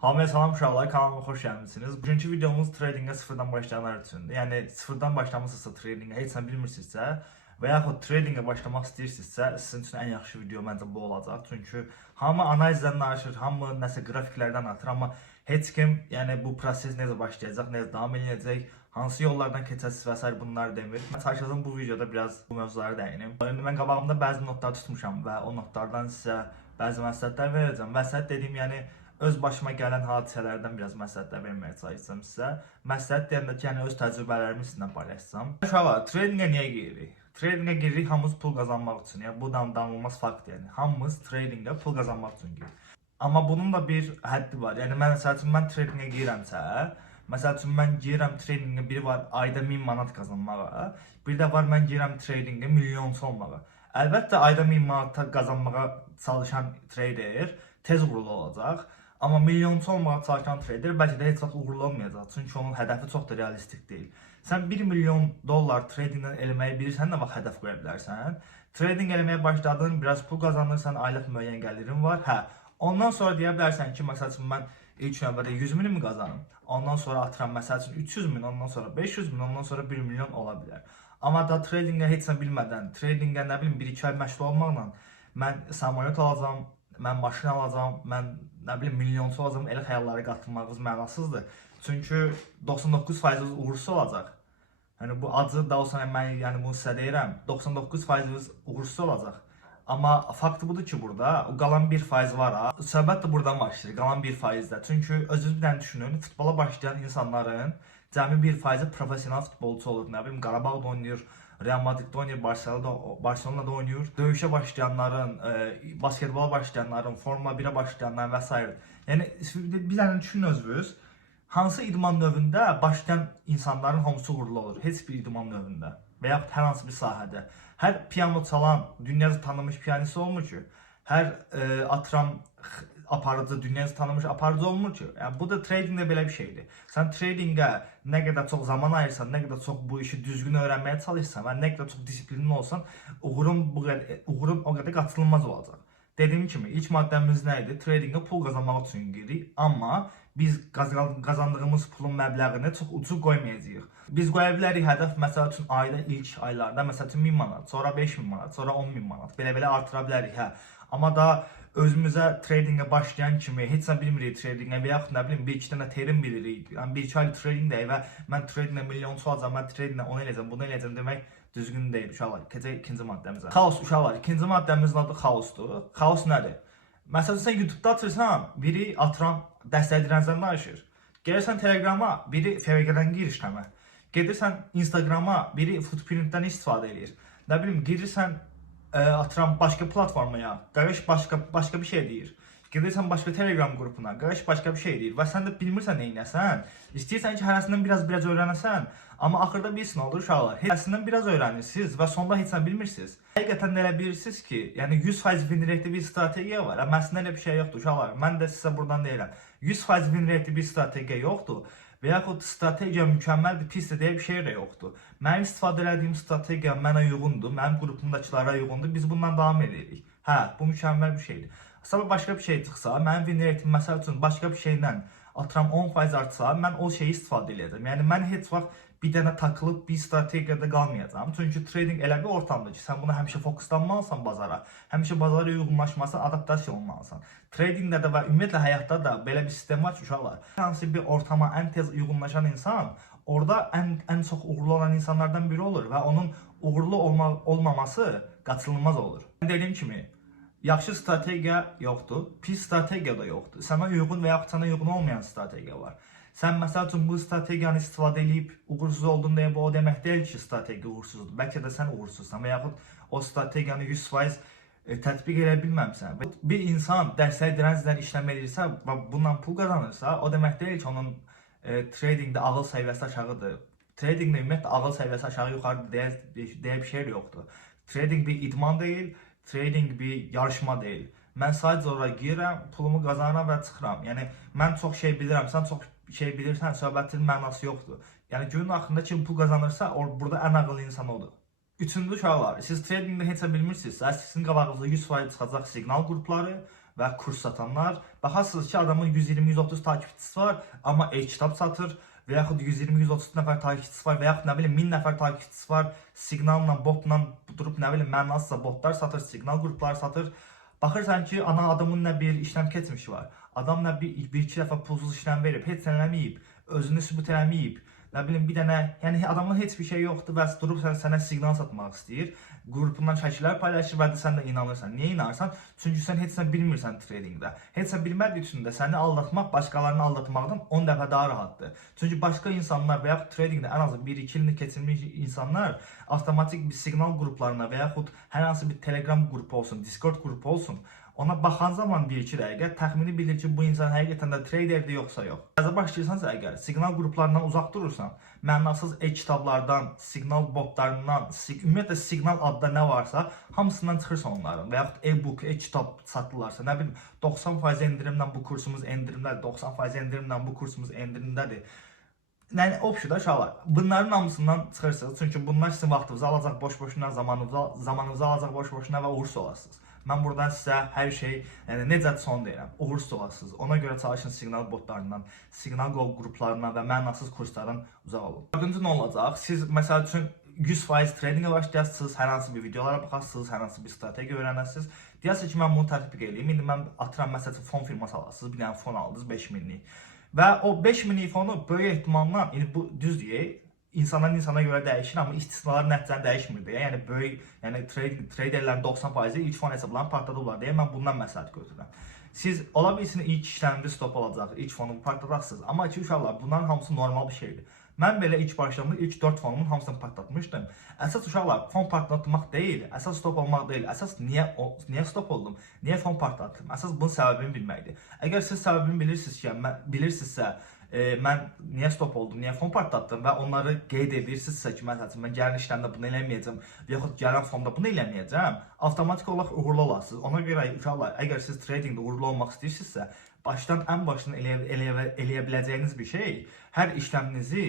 Hamıya salam uşaqlar, kanalıma xoş gəlmisiniz. Bugünkü videomuz tradingə sıfırdan başlayanlar üçündür. Yəni sıfırdan başlamısınızsa tradingə, heç nə bilmirsinizsə və yaxud tradingə başlamaq istəyirsinizsə, sizin üçün ən yaxşı video məncə bu olacaq. Çünki hamı analizdən danışır, hamı nəsə qrafiklərdən atır, amma heç kim yəni bu proses necə başlayacaq, necə davam edəcək, hansı yollardan keçəsiz və s. bunları demir. Mən çalışacağım bu videoda biraz bu mövzulara dəyinim. İndi mən qabağımda bəzi notlar tutmuşam və o notlardan sizə bəzi məsləhətlər verəcəm. Məsləhət dediyim, yəni öz başıma gələn hadisələrdən biraz məsləhətlər verməyə çalışacağam sizə. Məsləhət deyəndə ki, yəni öz təcrübələrimi sizinlə paylaşacağam. Uşaqlar, tradingə niyə giririk? Tradingə giririk hamımız pul qazanmaq üçün. Yəni bu danılmaz fakt yəni. Hamımız tradingə pul qazanmaq üçün giririk. Amma bunun da bir həddi var. Yəni məsəl üçün mən tradingə girirəmsə, məsəl üçün mən girirəm tradingə, biri var ayda 1000 manat qazanmağa, bir də var mən girirəm tradingə milyonçu olmağa. Əlbəttə ayda 1000 manat qazanmağa çalışan trader tez uğurlu olacaq. Amma milyonçu olmağa çalışan trader bəlkə də heç vaxt uğurlu olmayacaq. Çünki onun hədəfi çox da realistik deyil. Sən 1 milyon dollar tradingdən eləməyi bilirsən, nə vaxt hədəf qoya bilərsən? Trading eləməyə başladın, biraz pul qazanırsan, aylıq müəyyən gəlirin var. Hə, ondan sonra deyə bilərsən ki, məsəl üçün mən ilk növbədə 100 minimi qazanım. Ondan sonra atıram məsəl üçün 300 min, ondan sonra 500 min, ondan sonra 1 milyon ola bilər. Amma da tradingə heç nə bilmədən, tradingə nə bilim 1-2 ay məşğul olmaqla mən samolyot alacağam, mən maşın alacağam, mən nə bilim milyonçu olacağam, elə xəyallara qatılmağınız mənasızdır. Çünki 99% uğursuz olacaq. Yəni bu acı da olsa mən yəni bunu sizə deyirəm, 99% uğursuz olacaq. Amma faktı budur ki, burada o qalan 1% var ha. Söhbət də buradan başlayır, qalan 1%də. Çünki özünüz bir dənə düşünün, futbola başlayan insanların cəmi 1%-i professional futbolçu olur. Nə bilim Qarabağda oynayır, Real Madrid'de oynayır, Barcelona'da oynayır. Dövüşe başlayanların, basketbola başlayanların, Formula 1'e başlayanların vesaire. Yani bir tane düşünün özünüz. Hansı idman növündə başlayan insanların hamısı uğurlu olur? Heç bir idman növündə və yaxud hər hansı bir sahədə. Hər piyano çalan, dünyaca tanınmış piyanist olmur ki. Hər atıram aparıcı, dünyaca tanınmış aparıcı olmur ki. Yəni bu da tradingdə belə bir şeydir. Sən tradingə nə qədər çox zaman ayırsan, nə qədər çox bu işi düzgün öyrənməyə çalışsan və nə qədər çox disiplinli olsan, uğurun o qədər qaçılmaz olacaq. Dediyim kimi ilk maddəmiz nə idi? Tradingə pul qazanmaq üçün giririk, amma biz qazandığımız pulun məbləğini çox ucu qoymayacağıq. Biz qoya bilərik hədəf məsəl üçün ayda ilk aylarda məsəl üçün 1000 manat, sonra 5000 manat, sonra 10000 manat. Belə-belə artıra bilərik, hə. Amma da özümüzə tradingə başlayan kimi heç nə bilmirik tradingə və yaxud nə bilim bir-iki dənə terim bilirik. Yəni bir-iki ay tradingdəyik və mən tradinglə milyonçu olacağam, mən tradinglə onu eləyəcəm, bunu eləyəcəm demək düzgün deyil uşaqlar. Keçək ikinci maddəmizə. Xaos uşaqlar. İkinci maddəmizin adı xaosdur. Xaos nədir? Məsələn sən YouTube'da açırsan, biri atıram dəstəkləyənlərdən danışır. Gəlirsən Telegrama, biri FVG-dən girişləmə. Gedirsən Instagrama, biri footprintdən istifadə edir. Nə bilim girirsən atıram başqa platformaya, qardaş başqa bir şey deyir. Gedirsən başqa Telegram qrupuna, qardaş başqa bir şey deyir və sən də bilmirsən nə edəsən. İstəyirsən ki, hərəsindən biraz öyrənəsən, amma axırda bilsin olur uşaqlar. Hərəsindən biraz öyrənirsiniz və sonda heç nə bilmirsiniz. Həqiqətən də elə bilirsiniz ki, yəni 100% win rate bir strategiya var. Amma əslində elə bir şey yoxdur uşaqlar. Mən də sizə buradan deyirəm. 100% win rate bir strategiya yoxdur. Və yaxud strategiya mükəmməldir, pisdir deyə bir şey də yoxdur. Mənim istifadə etdiyim strategiya mənə uyğundur, mənim qrupumdakılara uyğundur. Biz bundan davam edirik. Hə, bu mükəmməl bir şeydir. Sabah başqa bir şey çıxsa, mənim win rate'im məsəl üçün başqa bir şeydən atıram 10% artsa, mən o şeyi istifadə edəcəm. Yəni mən heç vaxt bir dənə takılıb bir strategiyada qalmayacağam. Çünki trading elə bir ortamdır ki, sən buna həmişə fokuslanmalısan bazara. Həmişə bazara uyğunlaşmalısan, adaptasiya olmalısan. Tradingdə də və ümumiyyətlə həyatda da belə bir sistem var ki, uşaqlar. Hansı bir ortama ən tez uyğunlaşan insan, orada ən çox uğurlu olan insanlardan biri olur və onun uğurlu olmaması qaçılmaz olur. Dediyim kimi, yaxşı strategiya yoxdur, pis strategiya da yoxdur. Sənə uyğun və yaxud sənə uyğun olmayan strategiya var. Sən məsəl üçün bu strategiyanı istifadə edib uğursuz oldun deyə bu o demək deyil ki, strategiya uğursuzdur. Bəlkə də sən uğursuzsan və yaxud o strategiyanı 100% tətbiq edə bilməmsən. Bir insan dəstək direncdən işləm edirsə və bundan pul qazanırsa, o demək deyil ki, onun tradingdə ağıl səviyyəsi aşağıdır. Tradingdə ümumiyyətlə ağıl səviyyəsi aşağı-yuxarı deyə bir şey yoxdur. Trading bir idman deyil, trading bir yarışma deyil. Mən sadəcə oraya girirəm, pulumu qazanıram və çıxıram. Yəni mən çox şey bilirəm, sən çox şey bilirsən, söhbətin mənası yoxdur. Yəni günün axırında kim pul qazanırsa, burada ən ağıllı insan odur. Üçüncü uşaqlar, siz tradingdə heç nə bilmirsinizsə, sizin qabağınıza 100% çıxacaq siqnal qrupları və kurs satanlar. Baxarsınız ki, adamın 120-130 takipçisi var, amma e-kitab satır və yaxud 120-130 nəfər takipçisi var və yaxud nə bilim 1000 nəfər takipçisi var. Siqnalla, botla durub nə bilim mənasızca botlar satır, siqnal qrupları satır. Baxırsan ki, adamın nə bir işləm keçmişi var. Adam nə bir-iki dəfə pulsuz işləm verib, heç eləməyib, özünü sübut eləməyib. Nə bilim bir dənə, yəni adamın heç bir şey yoxdur və durub sənə siqnal satmaq istəyir. Qrupundan şəkillər paylaşır və sən də inanırsan. Niyə inanırsan? Çünki sən heç nə bilmirsən tradingdə. Heç nə bilmədiyi üçün də səni aldatmaq başqalarını aldatmaqdan 10 dəfə daha rahatdır. Çünki başqa insanlar və yaxud tradingdə ən azı 1-2 ilini keçirmiş insanlar avtomatik bir siqnal qruplarına və yaxud hər hansı bir Telegram qrupu olsun, Discord qrupu olsun, ona baxan zaman 1-2 dəqiqə təxmini bilir ki, bu insan həqiqətən də traderdir yoxsa yox. Əgər başlayırsansa, əgər siqnal qruplarından uzaq durursan, mənasız e-kitablardan, siqnal botlarından, ümumiyyətlə siqnal adda nə varsa, hamısından çıxırsan onların və yaxud e-book, e-kitab satırlarsa, nə bilim 90% endirimlə bu kursumuz endirimdədir, 90% endirimlə bu kursumuz endirimdədir. Yəni opşuda uşaqlar, bunların hamısından çıxırsınız, çünki bunlar sizin vaxtınızı alacaq boş-boşuna, zamanınızı alacaq boş-boşuna və uğursuz olasınız. Mən buradan sizə hər şey, yəni necə son deyirəm, uğursuz olasınız. Ona görə çalışın siqnal botlarından, siqnal qruplarından və mənasız kurslardan uzaq olun. Dördüncü nə olacaq? Siz məsəl üçün 100% tradingə başlayasınız, hər hansı bir videolara baxasınız, hər hansı bir strategiya öyrənəsiniz. Deyəsiniz ki, mən bunu tətbiq edeyim. İndi mən atıram məsəl üçün fon firması alasınız, bir dənə fon aldınız 5000'lik. Və o 5000'lik fonu böyük ehtimalla, indi bu düz deyək, İnsandan insana görə dəyişir, amma istisnalar nəticəni dəyişmir deyə. Yəni böyük, yəni traderlərin 90%-i ilk fon hesablarını partladıblar deyə mən bundan məsləhət götürürəm. Siz ola bilsin ilk işləminiz stop olacaq, ilk fonumu partladasınız. Amma ki uşaqlar, bunların hamısı normal bir şeydir. Mən belə ilk başladığımda ilk 4 fonumun hamısını partlatmışdım. Əsas uşaqlar, fon partlatmaq deyil, əsas stop olmaq deyil. Əsas niyə stop oldum, niyə fon partlatdım? Əsas bunun səbəbini bilməkdir. Əgər siz səbəbini bilirsinizsə, mən niyə stop oldum, niyə fon partlatdım və onları qeyd edirsinizsə ki, məsələn, mən gələn işləmdə bunu eləməyəcəm və yaxud gələn fonda bunu eləməyəcəm, avtomatik olaraq uğurlu olasınız. Ona görə uşaqlar, əgər siz tradingdə uğurlu olmaq istəyirsinizsə, ən başdan eləyə biləcəyiniz bir şey, hər işləminizi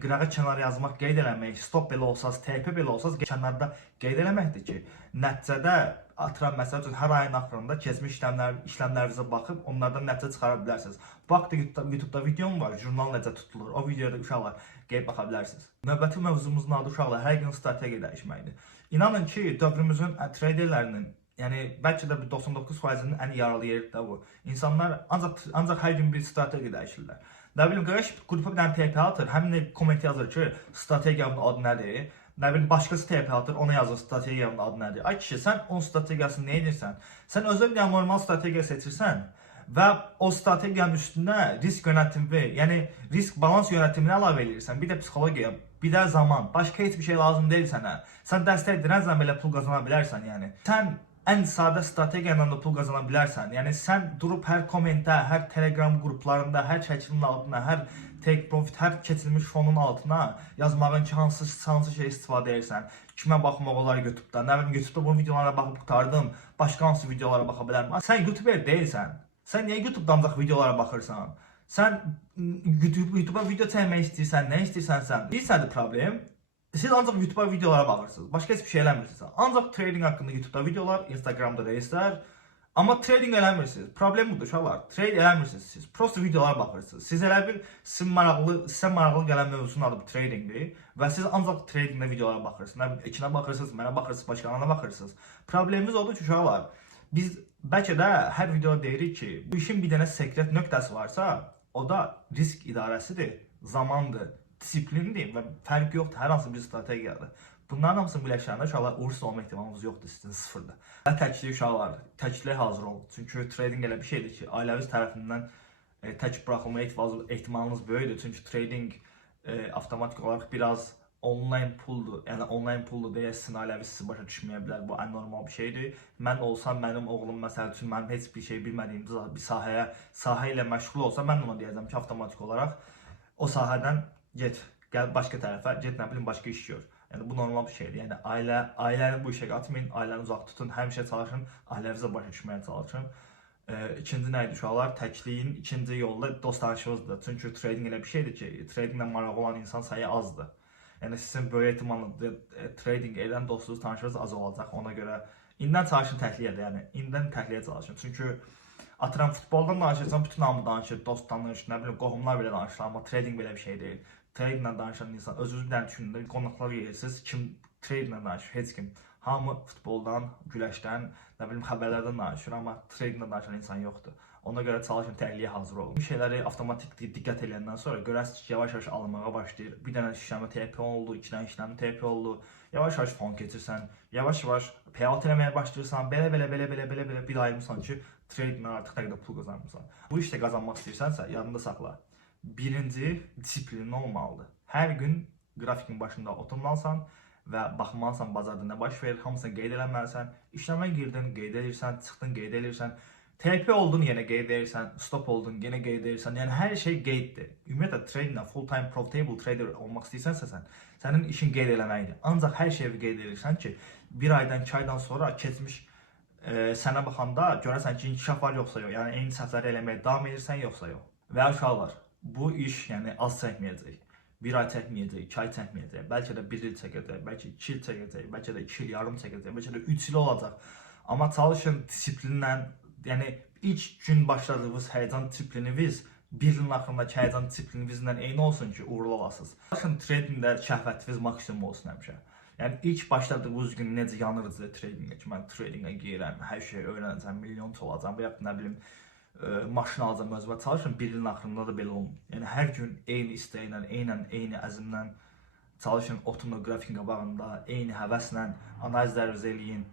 qırağa kənar yazmaq, qeyd eləmək, stop belə olsaz, TP belə olsaz, kənarda qeyd eləməkdir ki, nəticədə atıram məsəl üçün hər ayın axırında keçmiş işləmlərinizə baxıb onlardan nəticə çıxara bilərsiniz. Bu haqda YouTube'da videom var, jurnal necə tutulur. O videoda uşaqlar qeyd baxa bilərsiniz. Növbəti mövzumuzun adı uşaqlar hər gün strategiya dəyişməkdir. İnanın ki, dövrümüzün traderlərinin, yəni bəlkə də 99%'nin ən yaralı yeri də bu. İnsanlar ancaq hər gün bir strategiya dəyişirlər. Nə bilim, qardaş qrupa bir dənə TP atır, həmin komment yazır ki, strategiyanın adı nədir? Nə bilim, başqası TP atır, ona yazır strategiyanın adı nədir? Ay kişi, sən onun strategiyasını nə edirsən? Sən özün bir normal strategiya seçirsən və o strategiyanın üstünə risk yönətimi, yəni risk balans yönetimini əlavə edirsən, bir də psixologiya, bir də zaman, başqa heç bir şey lazım deyil sənə. Sən dəstək dirənzən belə pul qazana bilərsən, yəni. Sən ən sadə strategiyanla da pul qazana bilərsən. Yəni sən durub hər kommentə, hər Telegram qruplarında, hər çəkilinin altına, hər take profit, hər keçilmiş fonun altına yazmağın ki, hansı şey istifadə edirsən. Kimə baxmaq olar YouTube'da, nə bilim YouTube'da bu videolara baxıb qurtardım, başqa hansı videolara baxa bilərəm. Sən YouTuber deyilsən. Sən niyə YouTube'da ancaq videolara baxırsan? Sən YouTube'a video çəkmək istəyirsən, nə istəyirsən sən? Bilsədir problem. Siz ancaq YouTube'a videolara baxırsınız. Başqa heç bir şey eləmirsiniz. Ancaq trading haqqında YouTube'da videolar, Instagram'da reelslər. Amma trading eləmirsiniz. Problem budur uşaqlar. Trade eləmirsiniz siz. Prosta videolara baxırsınız. Siz elə bir sizə maraqlı gələn mövzunun adı tradingdir və siz ancaq tradingdə videolara baxırsınız. Ekinə baxırsınız, mənə baxırsınız, başqalarına baxırsınız. Problemimiz odur ki, uşaqlar, biz bəlkə də hər videoda deyirik ki, bu işin bir dənə sekret nöqtəsi varsa, o da risk idarəsidir, zamandır, disiplindir və fərq yoxdur, hər hansı bir strategiyadır. Bunların hamısını birləşdirəndə uşaqlar uğursuz olma ehtimalınız yoxdur, sizin sıfırdır. Və təklik uşaqlar, təkliyə hazır olun. Çünki trading elə bir şeydir ki, ailəniz tərəfindən tək buraxılma ehtimalınız böyükdür. Çünki trading avtomatik olaraq biraz online puldur. Yəni online puldur deyə sizin ailəniz sizi başa düşməyə bilər. Bu ən normal bir şeydir. Mən olsam, mənim oğlum məsəl üçün mənim heç bir şey bilmədiyim bir sahə ilə məşğul olsa, mən ona deyəcəm ki, avtomatik olaraq o sahədən get, gəl başqa tərəfə, get nə bilim başqa iş gör. Yəni bu normal bir şeydir. Yəni ailəni bu işə qatmayın, ailəni uzaq tutun, həmişə çalışın, ailənizə başa düşməyə çalışın. İkinci nə idi uşaqlar? Təkliyin ikinci yolu da dost tanışınızdır. Çünki trading elə bir şeydir ki, tradinglə maraqlı olan insan sayı azdır. Yəni sizin böyük ehtimalla trading edən dostunuz, tanışınız az olacaq. Ona görə İndən çalışın təxliyə edə, yəni indən təxliyə çalışın. Çünki atıram futboldan danışırsan, bütün hamı danışır, dost tanış, nə bilim qohumlar belə danışır, amma trading belə bir şey deyil. Tradinglə danışan insan özünüz bir dənə düşünün də, qonaqlar yeyirsiniz, kim tradinglə danışır, heç kim. Hamı futboldan, güləşdən, nə bilim xəbərlərdən danışır, amma tradinglə danışan insan yoxdur. Ona görə çalışın təxliyə hazır olun. Bu şeyləri avtomatik diqqət edəndən sonra görərsiniz ki, yavaş-yavaş alınmağa başlayır. Bir dənə işləmə TP oldu, 2 dənə işləmə TP oldu. Yavaş-yavaş fon keçirsən, yavaş-yavaş payout eləməyə başlayırsan, belə bir ayırmısan ki, tradinglə artıq nə qədər pul qazanmırsan. Bu işdə qazanmaq istəyirsənsə, yadında saxla. Birinci, disiplinin olmalıdır. Hər gün qrafikin başında oturmalısan və baxmalısan bazarda nə baş verir, hamısını qeyd eləməlisən. İşləmə girdin, qeyd edirsən, çıxdın, qeyd edirsən. TP oldun, yenə qeyd edirsən, stop oldun, yenə qeyd edirsən. Yəni hər şey qeyddir. Ümumiyyətlə tradinglə full time profitable trader olmaq istəyirsənsə sənin işin qeyd eləməkdir. Ancaq hər şeyi qeyd edirsən ki, bir aydan, 2 aydan sonra keçmiş sənə baxanda görəsən ki, inkişaf var yoxsa yox. Yəni eyni səhvləri eləməyə davam edirsən yoxsa yox. Və uşaqlar, bu iş yəni az çəkməyəcək. 1 ay çəkməyəcək, 2 ay çəkməyəcək, bəlkə də 1 il çəkəcək, bəlkə 2 il çəkəcək, bəlkə də 2 il yarım çəkəcək, bəlkə də 3 il olacaq. Amma çalışın disiplinlə, yəni ilk gün başladığınız həyəcan disiplininiz 1 ilin axırındakı həyəcan disiplininizlə eyni olsun ki, uğurlu olasınız. Çalışın tradingdə şəhvətiniz maksimum olsun həmişə. Yəni ilk başladığınız gün necə yanırdı tradingə ki, mən tradingə girirəm, hər şeyi öyrənəcəm, milyonçu olacam, və ya nə bilim maşın alacam özümə, çalışın 1 ilin axırında da belə olun. Yəni hər gün eyni istəklə, eyni əzmlə çalışın, oturun qrafikin qabağında, eyni həvəslə analizlərinizi eləyin,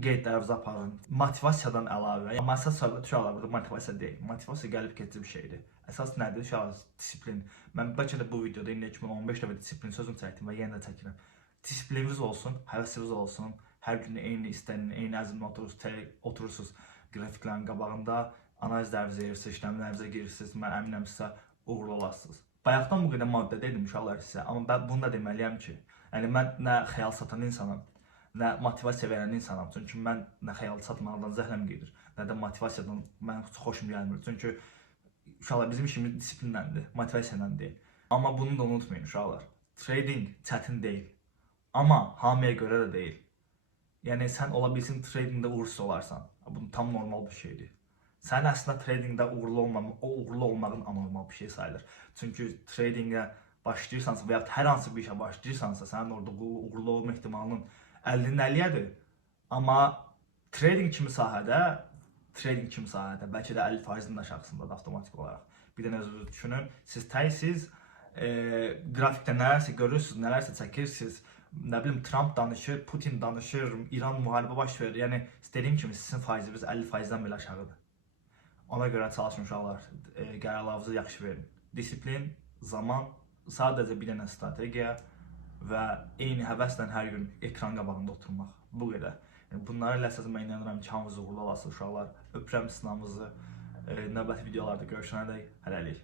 qeydlərinizi aparın. Motivasiyadan əlavə, yəni əsas söhbət uşaqlar burada motivasiya deyil. Motivasiya gəlib keçici bir şeydir. Əsas nədir? Uşaqlar disiplin. Mən bəlkə də bu videoda indi 2015 dəfə disiplin sözünü çəkdim və yenə də çəkirəm. Disiplininiz olsun, həvəsiniz olsun. Hər gün eyni istəklə, eyni əzmlə oturursunuz qrafiklərin qabağında, analizlərinizi edirsiniz, işləmlərinizə girirsiniz. Mən əminəm sizə uğurlu olasınız. Bayaqdan bu qədər maddə dedim uşaqlar sizə, amma mən bunu da deməliyəm ki, yəni mən nə xəyal satan insanam, nə motivasiya verən insanam. Çünki mən nə xəyal satmaqdan zəhləm gedir, nə də motivasiyadan mən xoşum gəlmir. Çünki uşaqlar bizim işimiz disiplinləndir, motivasiya ilə deyil. Amma bunu da unutmayın uşaqlar. Trading çətin deyil. Amma hamıya görə də deyil. Yəni sən ola bilsin tradingdə uğursuz olarsan. Bu tam normal bir şeydir. Sən əslində tradingdə uğurlu olmağın anormal bir şey sayılır. Çünki tradingə başlayırsansa və ya hər hansı bir işə başlayırsansa, sənin orada uğurlu olma ehtimalının 50-nin 50-yədir. Amma trading kimi sahədə bəlkə də 50%-nin aşağısındadır avtomatik olaraq. Bir də özünüzü düşünün, siz təksiz, qrafikdə nələrsə görürsünüz, nələrsə çəkirsiniz. Nə bilim Trump danışır, Putin danışır, İran müharibə baş verir. Yəni istədiyim kimi sizin faiziniz 50%-dən belə aşağıdır. Ona görə çalışın uşaqlar, qərarlarınızı yaxşı verin. Disiplin, zaman, sadəcə bir dənə strategiya və eyni həvəslə hər gün ekran qabağında oturmaq. Bu qədər. Yəni bunları əsas mən inanıram ki, hamınız uğurlu olasınız uşaqlar. Öpürəm sınavınızı. Növbəti videolarda görüşənədək hələlik.